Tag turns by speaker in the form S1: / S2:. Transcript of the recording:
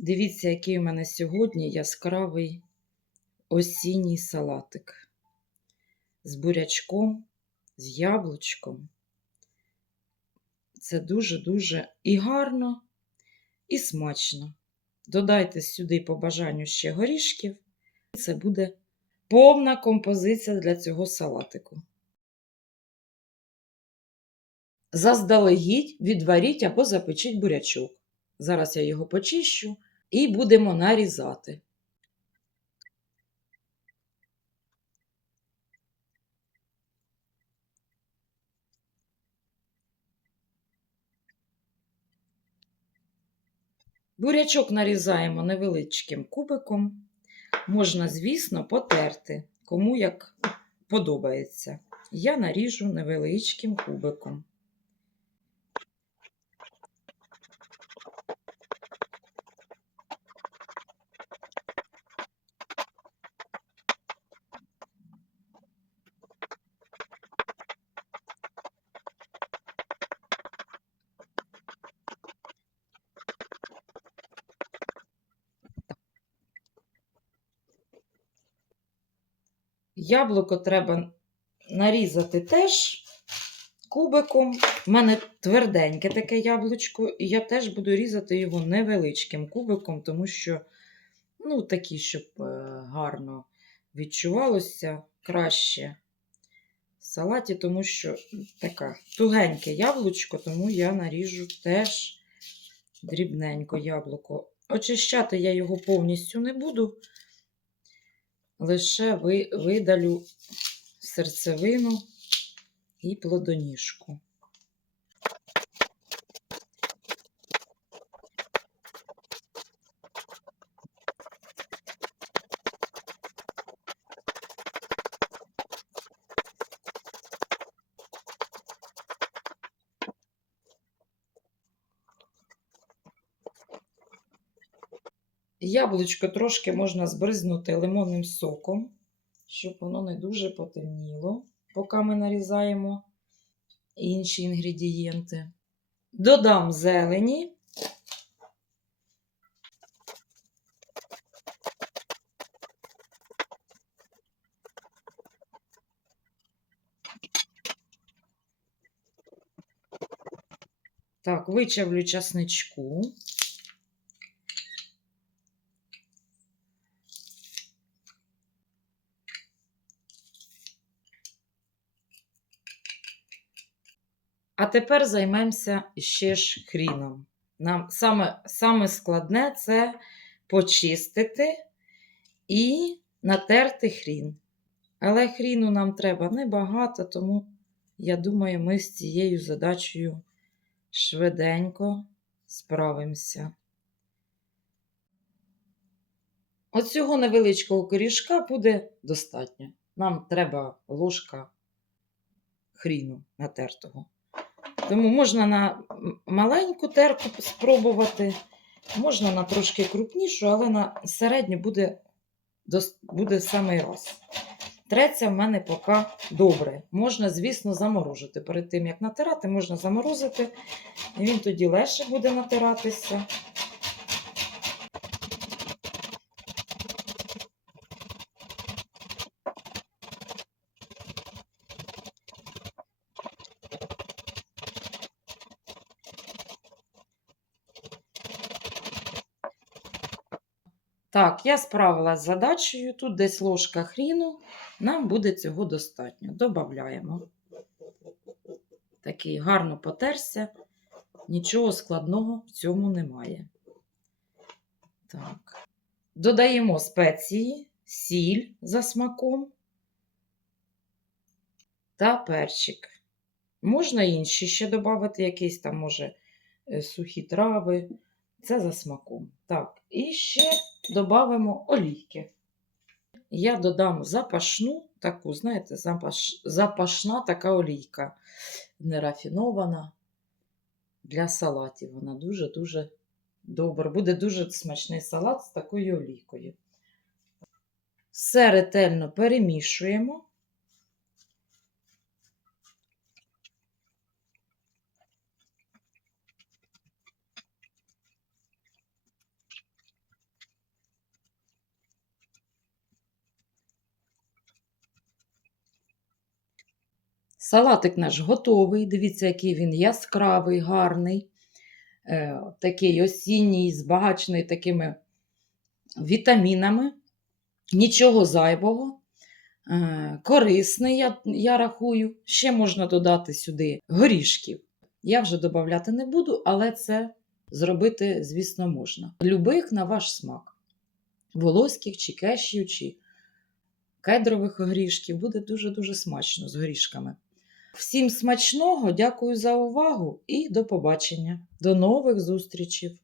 S1: Дивіться, який у мене сьогодні яскравий осінній салатик з бурячком, з яблучком. Це дуже-дуже і гарно, і смачно. Додайте сюди по бажанню ще горішків. Це буде повна композиція для цього салатику. Заздалегідь відваріть або запечіть бурячок. Зараз я його почищу і будемо нарізати. Бурячок нарізаємо невеличким кубиком. Можна, звісно, потерти, кому як подобається. Я наріжу невеличким кубиком. Яблуко треба нарізати теж кубиком. У мене тверденьке таке яблучко, і я теж буду різати його невеличким кубиком, тому що, ну, такі, щоб е, гарно відчувалося краще в салаті, тому що таке тугеньке яблучко, тому я наріжу теж дрібненько яблуко. Очищати я його повністю не буду лише ви- видалю серцевину і плодоніжку. Яблучко трошки можна збризнути лимонним соком, щоб воно не дуже потемніло, поки ми нарізаємо інші інгредієнти. Додам зелені. Так, вичавлю часничку. А тепер займемося ще ж хріном. Нам саме, саме складне це почистити і натерти хрін. Але хріну нам треба небагато, тому я думаю, ми з цією задачею швиденько справимося. Оцього невеличкого корішка буде достатньо. Нам треба ложка хріну натертого. Тому можна на маленьку терку спробувати, можна на трошки крупнішу, але на середню буде, буде в самий раз. Треться в мене поки добре. Можна, звісно, заморозити. Перед тим, як натирати, можна заморозити, і він тоді легше буде натиратися. Так, я справилась з задачею. Тут десь ложка хріну. Нам буде цього достатньо. Добавляємо. Такий гарно потерся. Нічого складного в цьому немає. Так. Додаємо спеції, сіль за смаком та перчик. Можна інші ще додати, якісь там, може, е, сухі трави. Це за смаком. Так, і ще додамо олійки. Я додам запашну, таку, знаєте, запаш, запашна така олійка, нерафінована для салатів. Вона дуже-дуже добра. Буде дуже смачний салат з такою олійкою. Все ретельно перемішуємо. Салатик наш готовий. Дивіться, який він яскравий, гарний, е, такий осінній, збагачений такими вітамінами. Нічого зайвого. Е, корисний, я, я рахую. Ще можна додати сюди горішків. Я вже додати не буду, але це зробити, звісно, можна. Любих на ваш смак. Волоських чи кешів, чи кедрових горішків буде дуже-дуже смачно з горішками. Всім смачного, дякую за увагу і до побачення. До нових зустрічей!